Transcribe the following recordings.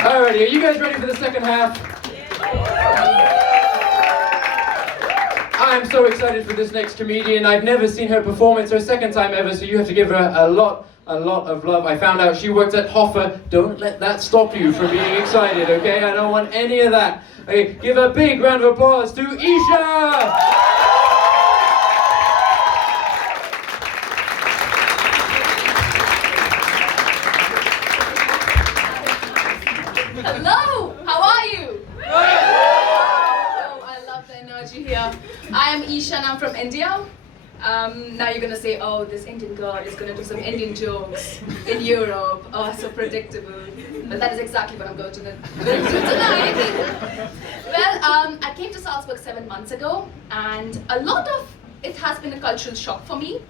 Alrighty, are you guys ready for the second half? I'm so excited for this next comedian. I've never seen her perform. It's her second time ever, so you have to give her a lot of love. I found out she works at Hoffa. Don't let that stop you from being excited, okay? I don't want any of that. Okay, give a big round of applause to Isha! Hello, how are you? Oh, I love the energy here. I am Isha and I'm from India. Now you're gonna say, oh, this Indian girl is gonna do some Indian jokes in Europe. Oh, so predictable. But that is exactly what I'm going to do tonight. Well, I came to Salzburg 7 months ago, and a lot of it has been a cultural shock for me.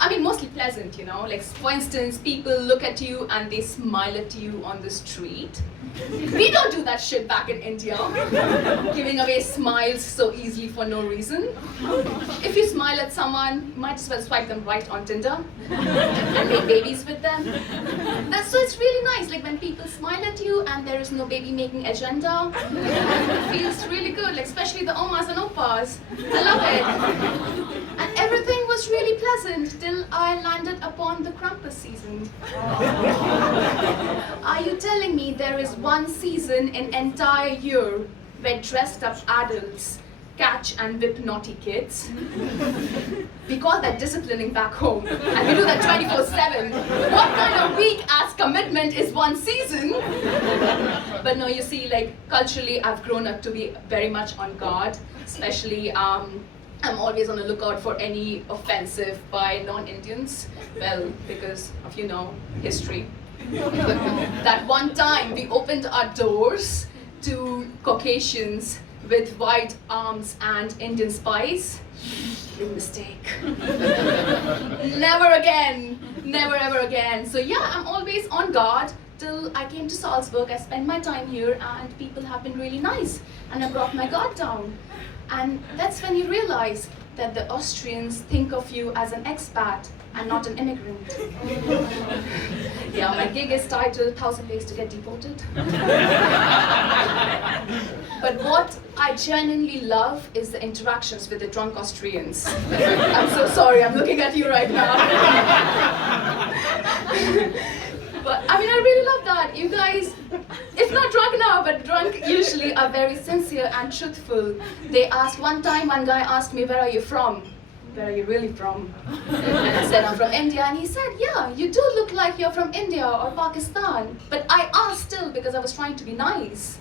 I mean, mostly pleasant, you know. Like, for instance, people look at you and they smile at you on the street. We don't do that shit back in India, giving away smiles so easily for no reason. If you smile at someone, you might as well swipe them right on Tinder and make babies with them. So it's really nice, like when people smile at you and there is no baby making agenda. It feels really good, like especially the omas and oppas. I love it. And everything was really pleasant till I landed upon the Krampus season. Are you telling me there is one season in entire year where dressed up adults catch and whip naughty kids? We call that disciplining back home, and we do that 24/7. What kind of weak-ass commitment is one season? But no, you see, like, culturally, I've grown up to be very much on guard, especially I'm always on the lookout for any offensive by non-Indians. Well, because of, you know, history. That one time we opened our doors to Caucasians with white arms and Indian spies. Big mistake. Never again. Never ever again. So yeah, I'm always on guard till I came to Salzburg. I spent my time here and people have been really nice. And I brought my guard down. And that's when you realize that the Austrians think of you as an expat and not an immigrant. Yeah, my gig is titled 1,000 Ways to Get Deported. But what I genuinely love is the interactions with the drunk Austrians. I'm so sorry, I'm looking at you right now. But I mean, I really love that. You guys, if not drunk now, but drunk usually are very sincere and truthful. They asked, one time one guy asked me, where are you from? Where are you really from? And I said, I'm from India. And he said, yeah, you do look like you're from India or Pakistan. But I asked still because I was trying to be nice.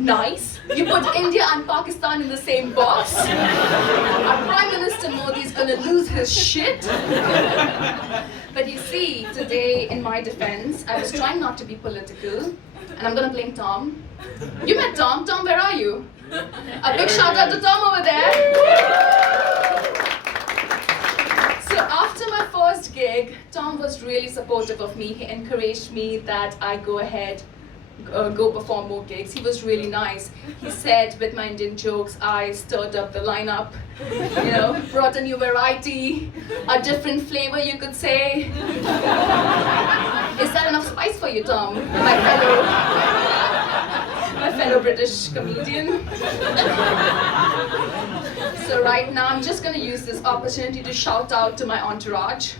Nice? You put India and Pakistan in the same box? Our Prime Minister Modi is gonna lose his shit. But you see, today, in my defense, I was trying not to be political, and I'm gonna blame Tom. You met Tom. Tom, where are you? A big shout out to Tom over there. So after my first gig, Tom was really supportive of me. He encouraged me that I go ahead, go perform more gigs. He was really nice. He said with my Indian jokes, I stirred up the lineup, you know, brought a new variety, a different flavor, you could say. Is that enough spice for you, Tom? My fellow British comedian. So right now, I'm just going to use this opportunity to shout out to my entourage.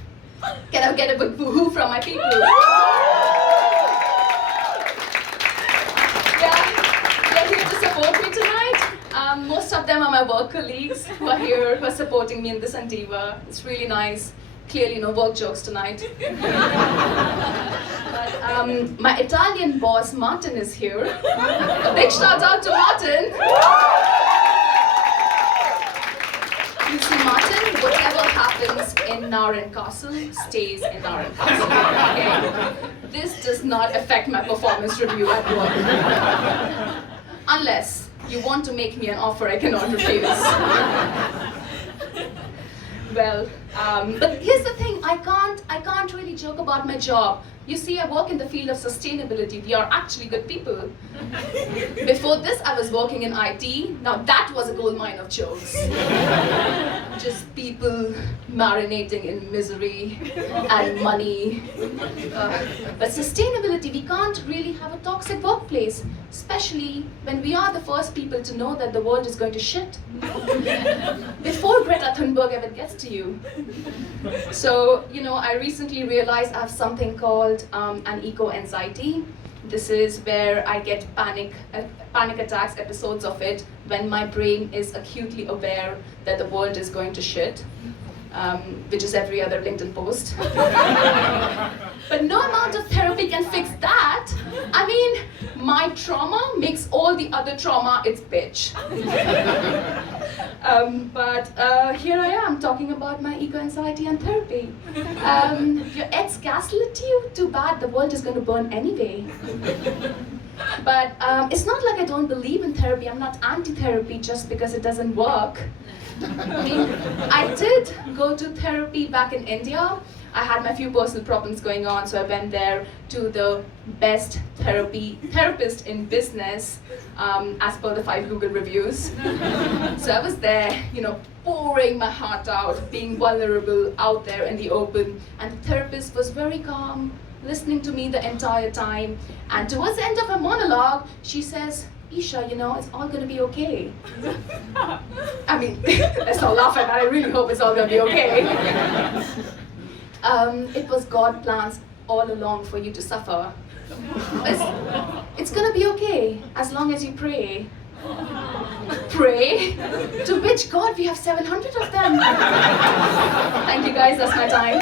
Can I get a big boo-hoo from my people? They're here to support me tonight. Most of them are my work colleagues who are here, who are supporting me in this endeavor. It's really nice. Clearly no work jokes tonight. But my Italian boss, Martin, is here. A big shout out to Martin. You see, Martin, whatever happens in Naren Castle stays in Naren Castle. Okay? This does not affect my performance review at work. Unless you want to make me an offer I cannot refuse. Well, but here's the thing, I can't really joke about my job You see, I work in the field of sustainability. We are actually good people. Before this, I was working in IT. Now that was a gold mine of jokes. Just people marinating in misery and money. But sustainability, we can't really have a toxic workplace, especially when we are the first people to know that the world is going to shit before Greta Thunberg ever gets to you. So, I recently realized I have something called an eco-anxiety. This is where I get panic attacks, episodes of it, when my brain is acutely aware that the world is going to shit, which is every other LinkedIn post. But no amount of therapy can fix that. I mean, my trauma makes all the other trauma its bitch. But here I am talking about my eco-anxiety and therapy. Your ex gaslit you? Too bad, the world is going to burn anyway. But it's not like I don't believe in therapy. I'm not anti-therapy just because it doesn't work. I mean, I did go to therapy back in India. I had my few personal problems going on, so I went there to the best therapist in business, as per the 5 Google reviews. So I was there, pouring my heart out, being vulnerable out there in the open, and the therapist was very calm, listening to me the entire time. And towards the end of her monologue, she says, "Isha, it's all going to be okay." I mean, let's not laugh at that. I really hope it's all going to be okay. It was God's plans all along for you to suffer. It's going to be okay as long as you pray. Pray? To which God? We have 700 of them. Thank you guys, that's my time.